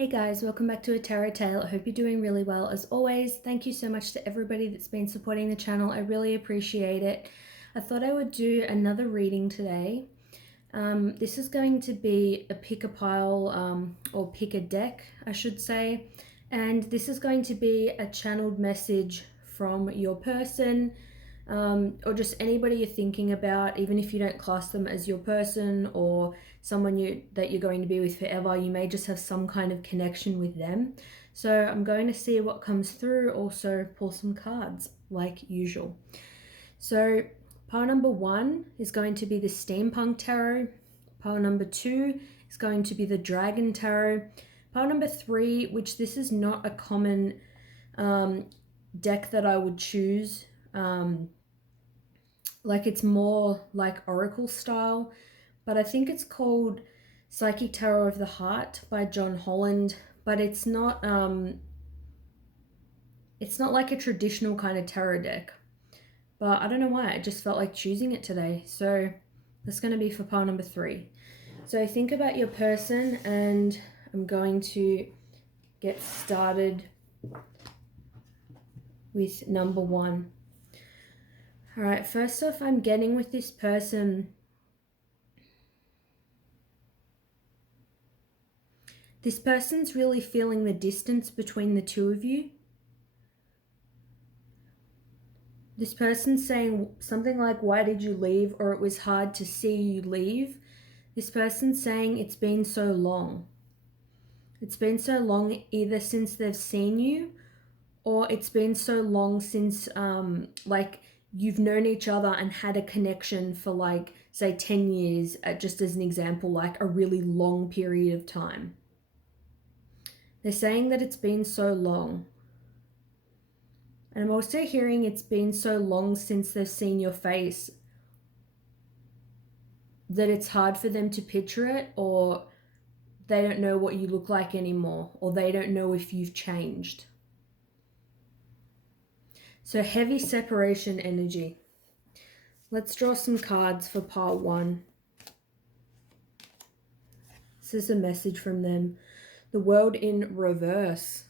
Hey guys, welcome back to A Tarot Tale. I hope you're doing really well. As always, thank you so much to everybody that's been supporting the channel. I really appreciate it. I thought I would do another reading today. This is going to be a pick a pile or pick a deck, I should say. And this is going to be a channeled message from your person, or just anybody you're thinking about, even if you don't class them as your person or someone that you're going to be with forever. You may just have some kind of connection with them. So I'm going to see what comes through, also pull some cards like usual. So pile number 1 is going to be the Steampunk Tarot. Pile number 2 is going to be the Dragon Tarot. Pile number 3, which this is not a common deck that I would choose. Like it's more like Oracle style, but I think it's called Psychic Tarot of the Heart by John Holland, but it's not like a traditional kind of tarot deck. But I don't know why, I just felt like choosing it today. So that's going to be for pile number 3. So think about your person, and I'm going to get started with number 1. All right, first off, I'm getting with this person. This person's really feeling the distance between the two of you. This person's saying something like, why did you leave? Or it was hard to see you leave. This person's saying it's been so long. It's been so long either since they've seen you, or it's been so long since like you've known each other and had a connection for like, say 10 years, just as an example, like a really long period of time. They're saying that it's been so long. And I'm also hearing it's been so long since they've seen your face that it's hard for them to picture it, or they don't know what you look like anymore, or they don't know if you've changed. So heavy separation energy. Let's draw some cards for pile 1. This is a message from them. The world in reverse.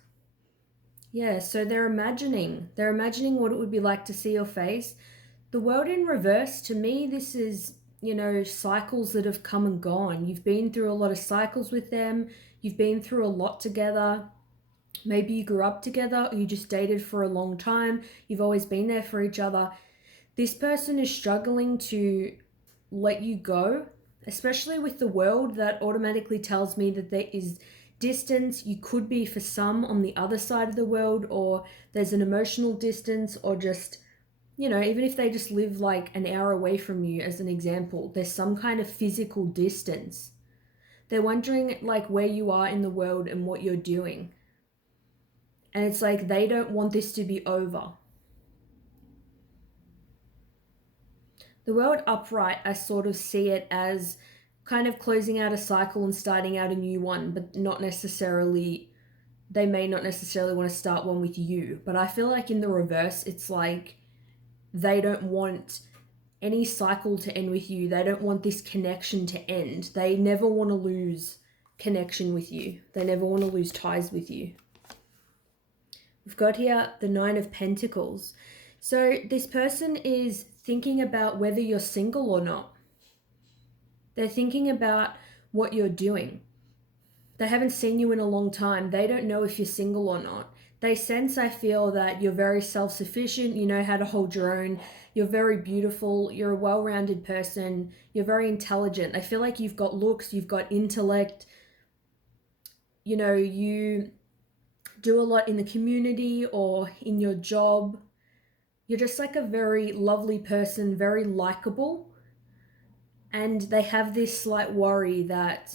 Yeah, so they're imagining what it would be like to see your face. The world in reverse, to me, this is, cycles that have come and gone. You've been through a lot of cycles with them. You've been through a lot together. Maybe you grew up together, or you just dated for a long time. You've always been there for each other. This person is struggling to let you go, especially with the world. That automatically tells me that there is distance. You could be, for some, on the other side of the world, or there's an emotional distance, or just, even if they just live like an hour away from you, as an example, there's some kind of physical distance. They're wondering like where you are in the world and what you're doing. And it's like they don't want this to be over. The world upright, I sort of see it as kind of closing out a cycle and starting out a new one, but not necessarily, they may not necessarily want to start one with you. But I feel like in the reverse, it's like they don't want any cycle to end with you. They don't want this connection to end. They never want to lose connection with you. They never want to lose ties with you. We've got here the 9 of Pentacles. So this person is thinking about whether you're single or not. They're thinking about what you're doing. They haven't seen you in a long time. They don't know if you're single or not. They sense, I feel, that you're very self-sufficient. You know how to hold your own. You're very beautiful. You're a well-rounded person. You're very intelligent. I feel like you've got looks. You've got intellect. You do a lot in the community or in your job. You're just like a very lovely person, very likable. And they have this slight worry that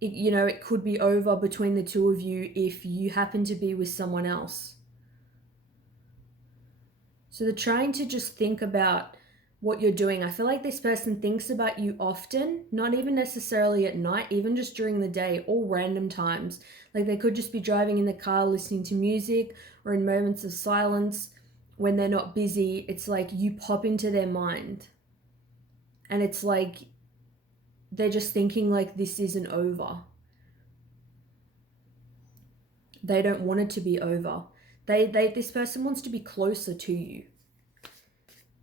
it could be over between the two of you if you happen to be with someone else. So they're trying to just think about what you're doing. I feel like this person thinks about you often, not even necessarily at night, even just during the day, all random times. Like they could just be driving in the car listening to music, or in moments of silence when they're not busy. It's like you pop into their mind. And it's like they're just thinking like this isn't over. They don't want it to be over. This person wants to be closer to you.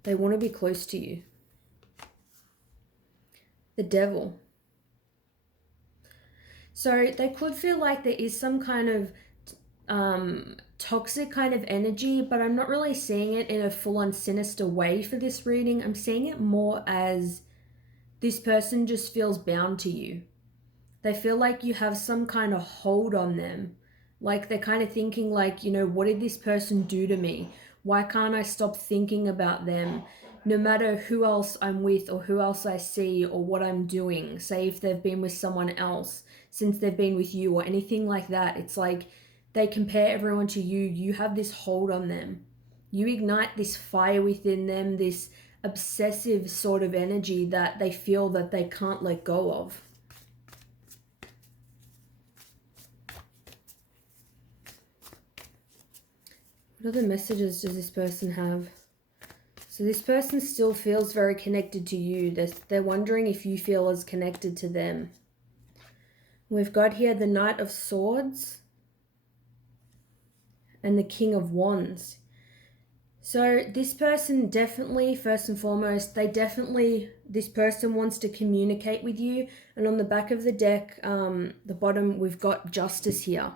They want to be close to you. The Devil. So they could feel like there is some kind of toxic kind of energy, but I'm not really seeing it in a full-on sinister way for this reading. I'm seeing it more as this person just feels bound to you. They feel like you have some kind of hold on them. Like they're kind of thinking like, you know, what did this person do to me? Why can't I stop thinking about them? No matter who else I'm with or who else I see or what I'm doing, say if they've been with someone else since they've been with you or anything like that, it's like they compare everyone to you. You have this hold on them. You ignite this fire within them, this obsessive sort of energy that they feel that they can't let go of. What other messages does this person have? So this person still feels very connected to you. They're wondering if you feel as connected to them. We've got here the Knight of Swords and the King of Wands. So this person definitely, first and foremost, this person wants to communicate with you. And on the back of the deck, the bottom, we've got Justice here.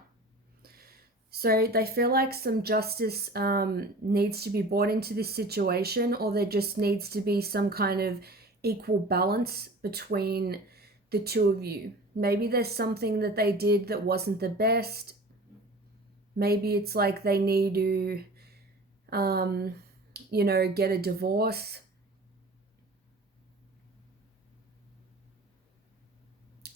So they feel like some justice needs to be brought into this situation, or there just needs to be some kind of equal balance between the two of you. Maybe there's something that they did that wasn't the best. Maybe it's like they need to, you know, get a divorce.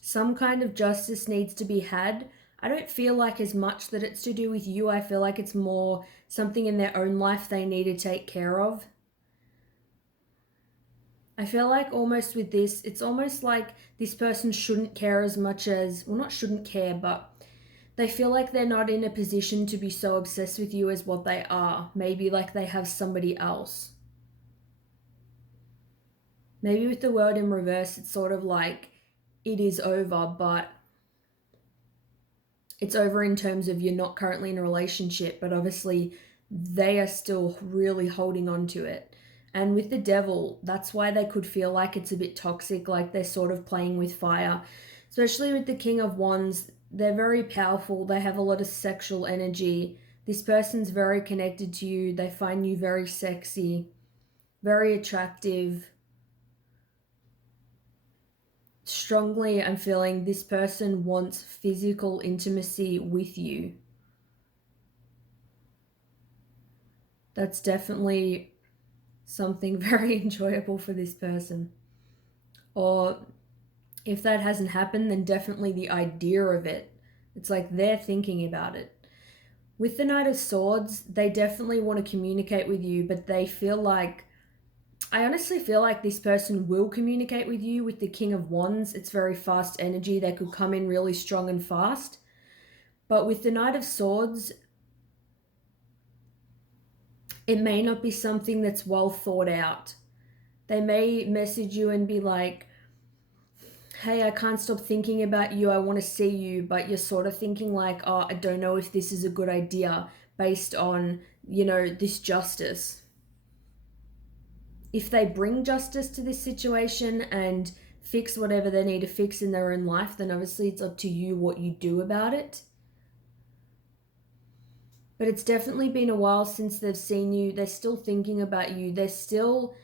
Some kind of justice needs to be had. I don't feel like as much that it's to do with you. I feel like it's more something in their own life they need to take care of. I feel like almost with this, it's almost like this person shouldn't care as much as, well, not shouldn't care, but they feel like they're not in a position to be so obsessed with you as what they are. Maybe like they have somebody else. Maybe with the World in reverse, it's sort of like it is over, but it's over in terms of you're not currently in a relationship, but obviously they are still really holding on to it. And with the Devil, that's why they could feel like it's a bit toxic, like they're sort of playing with fire. Especially with the King of Wands, they're very powerful. They have a lot of sexual energy. This person's very connected to you. They find you very sexy, very attractive. Strongly, I'm feeling this person wants physical intimacy with you. That's definitely something very enjoyable for this person. Or if that hasn't happened, then definitely the idea of it. It's like they're thinking about it. With the Knight of Swords, they definitely want to communicate with you, but they feel like, I honestly feel like this person will communicate with you. With the King of Wands, it's very fast energy. They could come in really strong and fast. But with the Knight of Swords, it may not be something that's well thought out. They may message you and be like, hey, I can't stop thinking about you. I want to see you. But you're sort of thinking like, oh, I don't know if this is a good idea based on, you know, this justice. If they bring justice to this situation and fix whatever they need to fix in their own life, then obviously it's up to you what you do about it. But it's definitely been a while since they've seen you. They're still thinking about you. They're still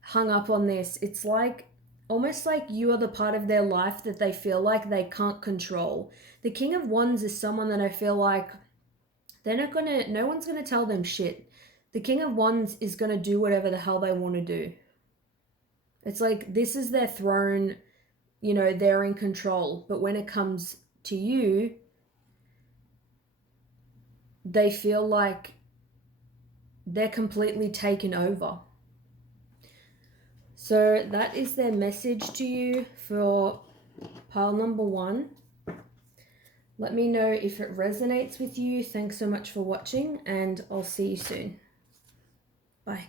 hung up on this. It's like, almost like you are the part of their life that they feel like they can't control. The King of Wands is someone that I feel like no one's gonna tell them shit. The King of Wands is gonna do whatever the hell they want to do. It's like, this is their throne, you know, they're in control. But when it comes to you, they feel like they're completely taken over. So that is their message to you for pile number 1. Let me know if it resonates with you. Thanks so much for watching, and I'll see you soon. Bye.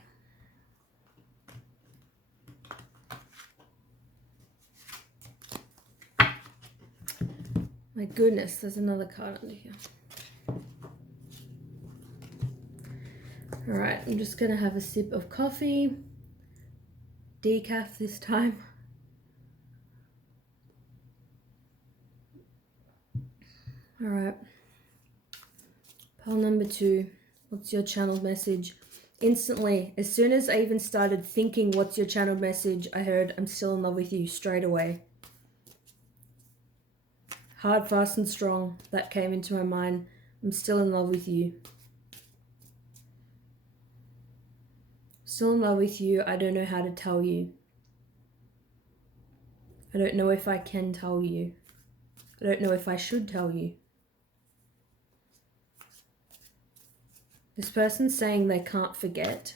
My goodness, there's another card under here. All right, I'm just gonna have a sip of coffee. Decaf this time. All right. Pile number 2. What's your channeled message? Instantly, as soon as I even started thinking what's your channeled message, I heard I'm still in love with you straight away. Hard, fast, and strong. That came into my mind. I'm still in love with you. Still in love with you. I don't know how to tell you. I don't know if I can tell you. I don't know if I should tell you. This person's saying they can't forget.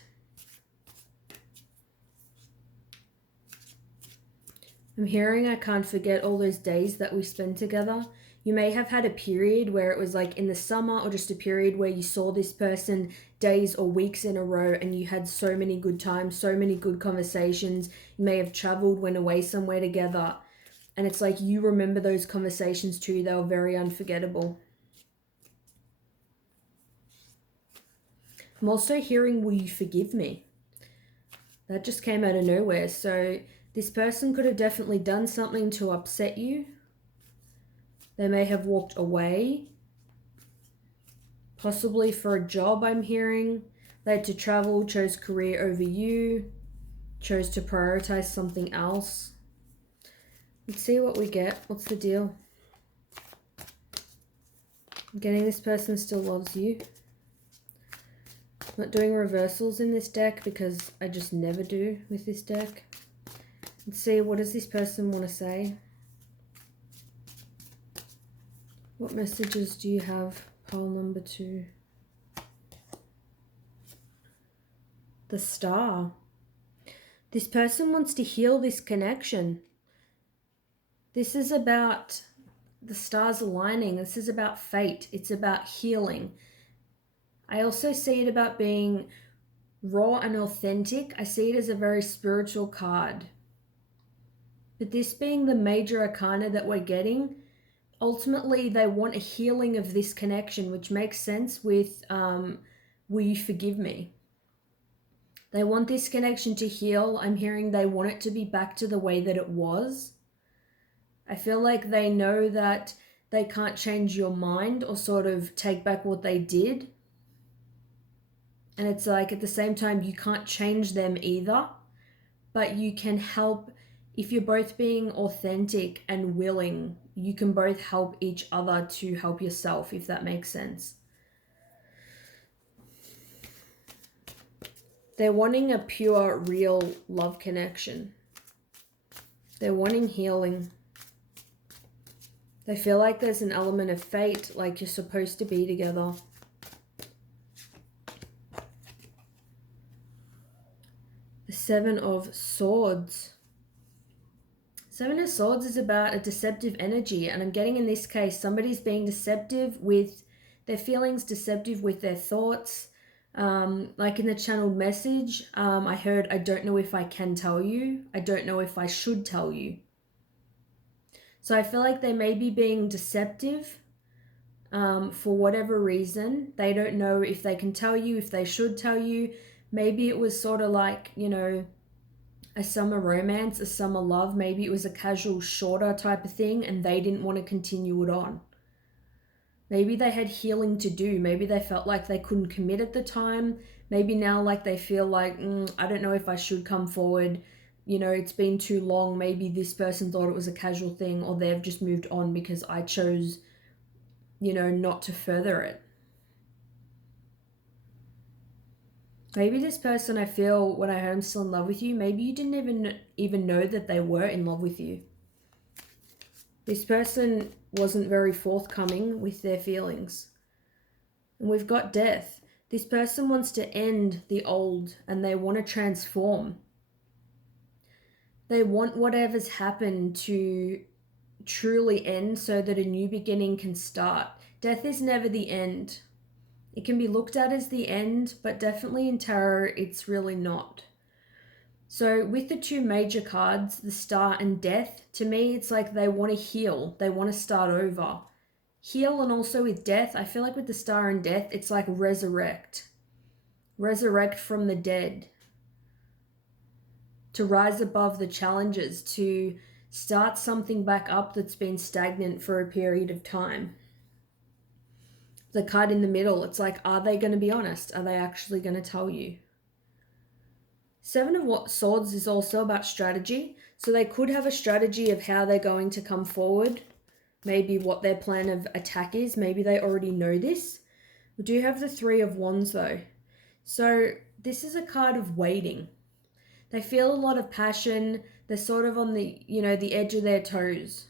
I'm hearing I can't forget all those days that we spent together. You may have had a period where it was like in the summer, or just a period where you saw this person days or weeks in a row and you had so many good times, so many good conversations. You may have traveled, went away somewhere together. And it's like you remember those conversations too. They were very unforgettable. I'm also hearing, will you forgive me? That just came out of nowhere. So this person could have definitely done something to upset you. They may have walked away. Possibly for a job, I'm hearing. They had to travel, chose career over you, chose to prioritize something else. Let's see what we get. What's the deal? I'm getting this person still loves you. I'm not doing reversals in this deck because I just never do with this deck. Let's see, what does this person want to say? What messages do you have? Pile number 2. The Star. This person wants to heal this connection. This is about the stars aligning. This is about fate. It's about healing. I also see it about being raw and authentic. I see it as a very spiritual card. But this being the major arcana that we're getting, ultimately they want a healing of this connection, which makes sense with will you forgive me? They want this connection to heal. I'm hearing they want it to be back to the way that it was. I feel like they know that they can't change your mind or sort of take back what they did. And it's like at the same time, you can't change them either, but you can help. If you're both being authentic and willing, you can both help each other to help yourself, if that makes sense. They're wanting a pure, real love connection. They're wanting healing. They feel like there's an element of fate, like you're supposed to be together. The 7 of Swords. 7 of Swords is about a deceptive energy, and I'm getting in this case somebody's being deceptive with their feelings, deceptive with their thoughts. Like in the channeled message, I heard, I don't know if I can tell you. I don't know if I should tell you. So I feel like they may be being deceptive for whatever reason. They don't know if they can tell you, if they should tell you. Maybe it was sort of like, you know, a summer romance, a summer love. Maybe it was a casual, shorter type of thing and they didn't want to continue it on. Maybe they had healing to do. Maybe they felt like they couldn't commit at the time. Maybe now like they feel like, I don't know if I should come forward. You know, it's been too long. Maybe this person thought it was a casual thing, or they've just moved on because I chose, you know, not to further it. Maybe this person, I feel when I heard I'm still in love with you, maybe you didn't even know that they were in love with you. This person wasn't very forthcoming with their feelings. And we've got Death. This person wants to end the old and they want to transform. They want whatever's happened to truly end so that a new beginning can start. Death is never the end. It can be looked at as the end, but definitely in tarot, it's really not. So with the 2 major cards, the Star and Death, to me, it's like they want to heal. They want to start over. Heal, and also with Death, I feel like with the Star and Death, it's like resurrect. resurrect from the dead, to rise above the challenges, to start something back up that's been stagnant for a period of time. The card in the middle, it's like, are they going to be honest? Are they actually going to tell you? Seven of Swords is also about strategy. So they could have a strategy of how they're going to come forward. Maybe what their plan of attack is. Maybe they already know this. We do have the Three of Wands though. So this is a card of waiting. They feel a lot of passion. They're sort of on the, the edge of their toes.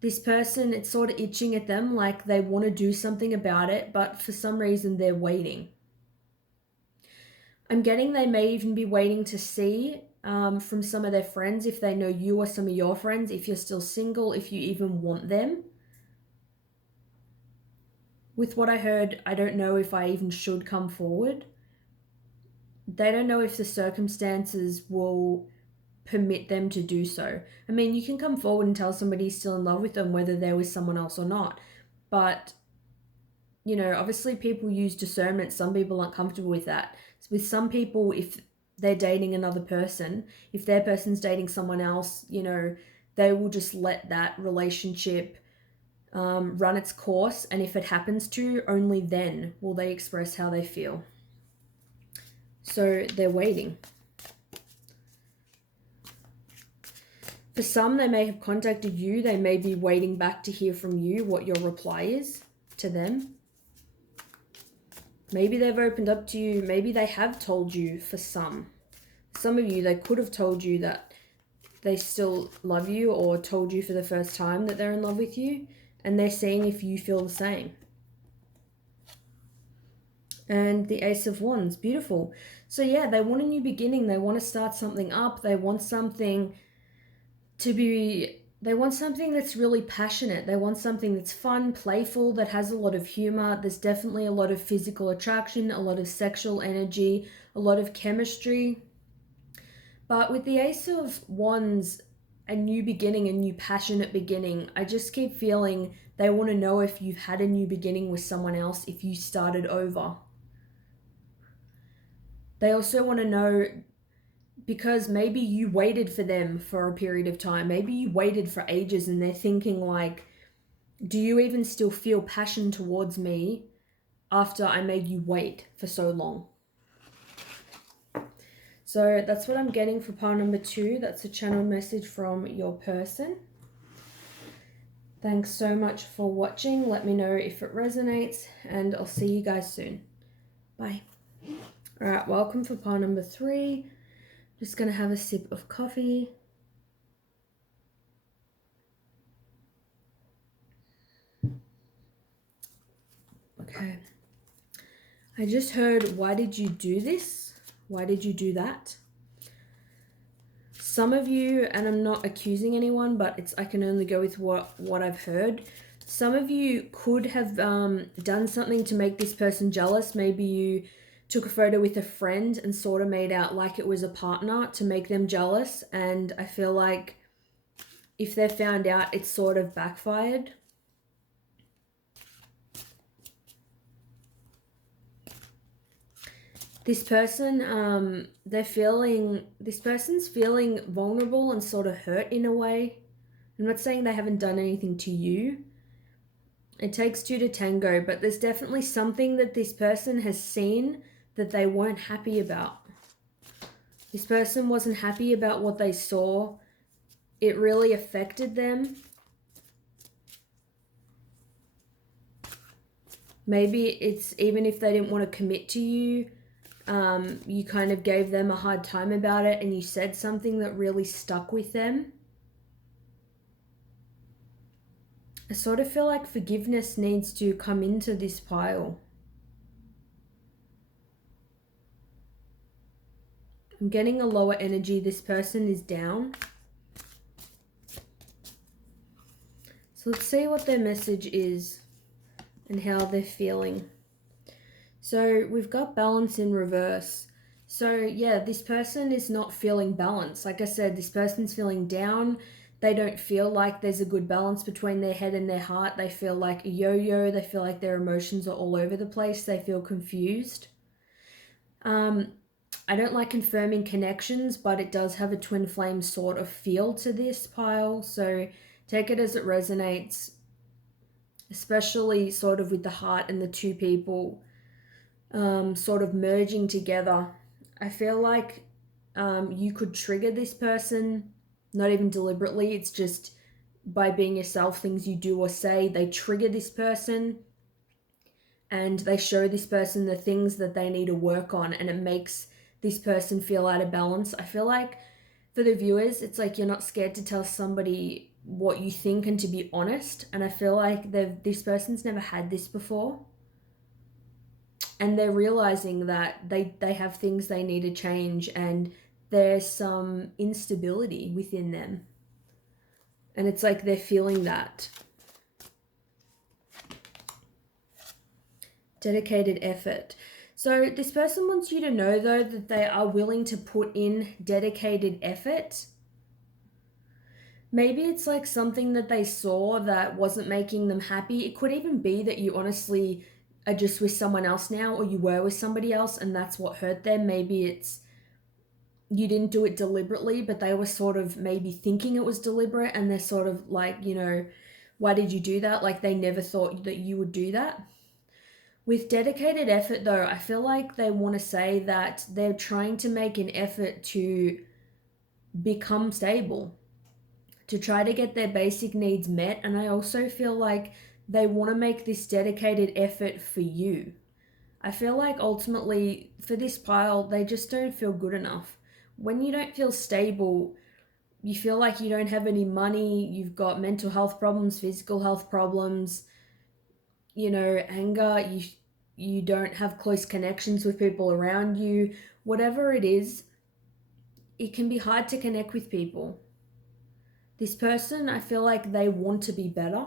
This person, it's sort of itching at them, like they want to do something about it, but for some reason they're waiting. I'm getting they may even be waiting to see from some of their friends, if they know you or some of your friends, if you're still single, if you even want them. With what I heard, I don't know if I even should come forward. They don't know if the circumstances will permit them to do so. I mean, you can come forward and tell somebody's still in love with them, whether they're with someone else or not. But, obviously people use discernment. Some people aren't comfortable with that. With some people, if they're dating another person, if their person's dating someone else, they will just let that relationship run its course. And if it happens to, only then will they express how they feel. So they're waiting. For some, they may have contacted you. They may be waiting back to hear from you what your reply is to them. Maybe they've opened up to you. Maybe they have told you for some. Some of you, they could have told you that they still love you, or told you for the first time that they're in love with you. And they're seeing if you feel the same. And the Ace of Wands, beautiful. So yeah, they want a new beginning. They want to start something up. They want something they want something that's really passionate. They want something that's fun, playful, that has a lot of humor. There's definitely a lot of physical attraction, a lot of sexual energy, a lot of chemistry. But with the Ace of Wands, a new beginning, a new passionate beginning, I just keep feeling they want to know if you've had a new beginning with someone else, if you started over. They also want to know, because maybe you waited for them for a period of time. Maybe you waited for ages and they're thinking like, do you even still feel passion towards me after I made you wait for so long? So that's what I'm getting for pile number 2. That's a channel message from your person. Thanks so much for watching. Let me know if it resonates, and I'll see you guys soon. Bye. All right, welcome for pile number 3. Just going to have a sip of coffee. Okay. I just heard, why did you do this? Why did you do that? Some of you, and I'm not accusing anyone, but I can only go with what I've heard. Some of you could have done something to make this person jealous. Maybe you took a photo with a friend and sort of made out like it was a partner to make them jealous. And I feel like if they found out, it sort of backfired. This person, this person's feeling vulnerable and sort of hurt in a way. I'm not saying they haven't done anything to you. It takes two to tango, but there's definitely something that this person has seen that they weren't happy about. This person wasn't happy about what they saw. It really affected them. Maybe it's even if they didn't want to commit to you, you kind of gave them a hard time about it and you said something that really stuck with them. I sort of feel like forgiveness needs to come into this pile. I'm getting a lower energy. This person is down. So let's see what their message is and how they're feeling. So we've got balance in reverse. So yeah, this person is not feeling balance. Like I said, this person's feeling down. They don't feel like there's a good balance between their head and their heart. They feel like a yo-yo. They feel like their emotions are all over the place. They feel confused. I don't like confirming connections, but it does have a twin flame sort of feel to this pile. So take it as it resonates, especially sort of with the heart and the two people sort of merging together. I feel like you could trigger this person, not even deliberately. It's just by being yourself, things you do or say, they trigger this person and they show this person the things that they need to work on, and it makes this person feel out of balance. I feel like for the viewers, it's like you're not scared to tell somebody what you think and to be honest. And I feel like this person's never had this before. And they're realizing that they have things they need to change, and there's some instability within them. And it's like they're feeling that. Dedicated effort. So this person wants you to know, though, that they are willing to put in dedicated effort. Maybe it's like something that they saw that wasn't making them happy. It could even be that you honestly are just with someone else now, or you were with somebody else and that's what hurt them. Maybe it's you didn't do it deliberately, but they were sort of maybe thinking it was deliberate, and they're sort of like, why did you do that? Like they never thought that you would do that. With dedicated effort, though, I feel like they want to say that they're trying to make an effort to become stable, to try to get their basic needs met. And I also feel like they want to make this dedicated effort for you. I feel like ultimately for this pile, they just don't feel good enough. When you don't feel stable, you feel like you don't have any money, you've got mental health problems, physical health problems, anger, you don't have close connections with people around you. Whatever it is, it can be hard to connect with people. This person, I feel like they want to be better.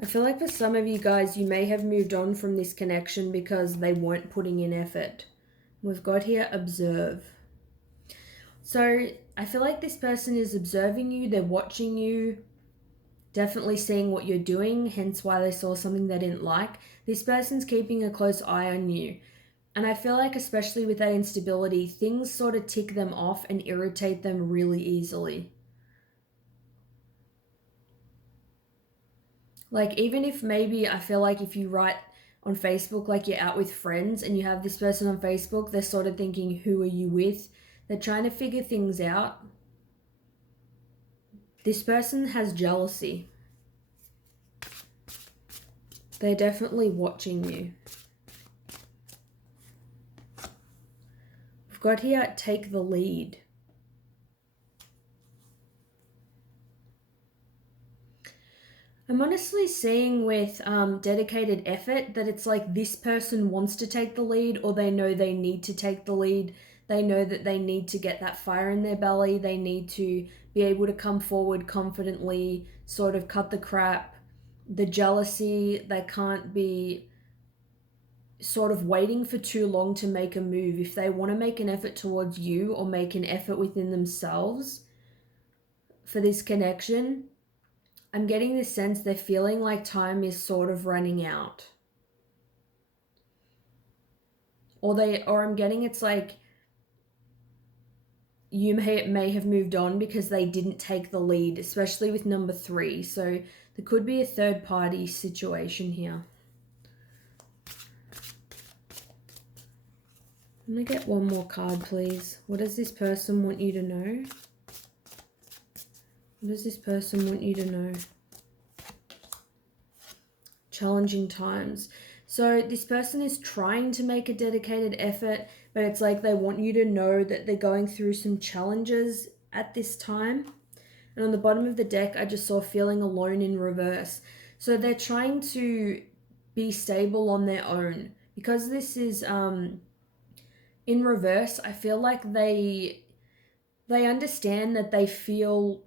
I feel like for some of you guys, you may have moved on from this connection because they weren't putting in effort. We've got here, observe. So I feel like this person is observing you, they're watching you, definitely seeing what you're doing, hence why they saw something they didn't like. This person's keeping a close eye on you. And I feel like especially with that instability, things sort of tick them off and irritate them really easily. Like even if maybe I feel like if you write on Facebook like you're out with friends and you have this person on Facebook, they're sort of thinking, who are you with? They're trying to figure things out. This person has jealousy. They're definitely watching you. We've got here, take the lead. I'm honestly seeing with dedicated effort that it's like this person wants to take the lead, or they know they need to take the lead. They know that they need to get that fire in their belly. They need to be able to come forward confidently, sort of cut the crap, the jealousy. They can't be sort of waiting for too long to make a move. If they want to make an effort towards you or make an effort within themselves for this connection, I'm getting this sense they're feeling like time is sort of running out. Or I'm getting it's like you may have moved on because they didn't take the lead, especially with number 3. So there could be a third party situation here. I'm going to get one more card, please. What does this person want you to know? What does this person want you to know? Challenging times. So this person is trying to make a dedicated effort, but it's like they want you to know that they're going through some challenges at this time. And on the bottom of the deck, I just saw feeling alone in reverse. So they're trying to be stable on their own. Because this is in reverse, I feel like they understand that they feel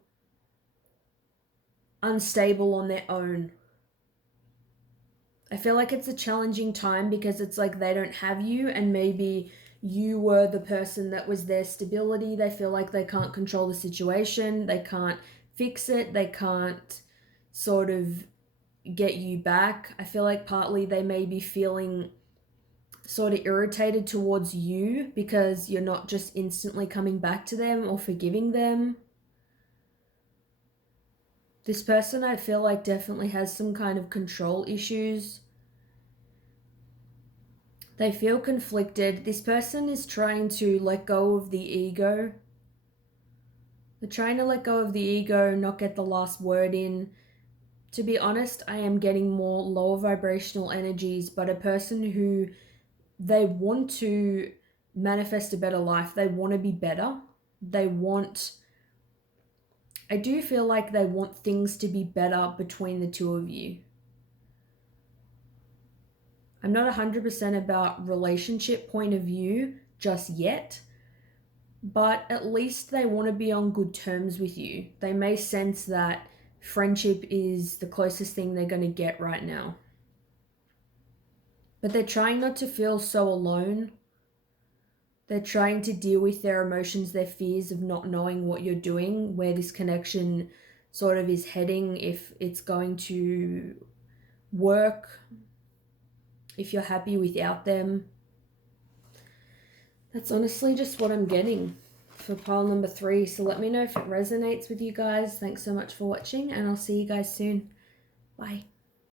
unstable on their own. I feel like it's a challenging time because it's like they don't have you, and maybe you were the person that was their stability. They feel like they can't control the situation. They can't fix it. They can't sort of get you back. I feel like partly they may be feeling sort of irritated towards you because you're not just instantly coming back to them or forgiving them. This person, I feel like, definitely has some kind of control issues. They feel conflicted. This person is trying to let go of the ego. They're trying to let go of the ego, not get the last word in. To be honest, I am getting more lower vibrational energies, but a person who, they want to manifest a better life. They want to be better. I do feel like they want things to be better between the two of you. I'm not 100% about relationship point of view just yet, but at least they want to be on good terms with you. They may sense that friendship is the closest thing they're going to get right now. But they're trying not to feel so alone. They're trying to deal with their emotions, their fears of not knowing what you're doing, where this connection sort of is heading, if it's going to work, if you're happy without them. That's honestly just what I'm getting for pile number 3. So let me know if it resonates with you guys. Thanks so much for watching, and I'll see you guys soon. Bye.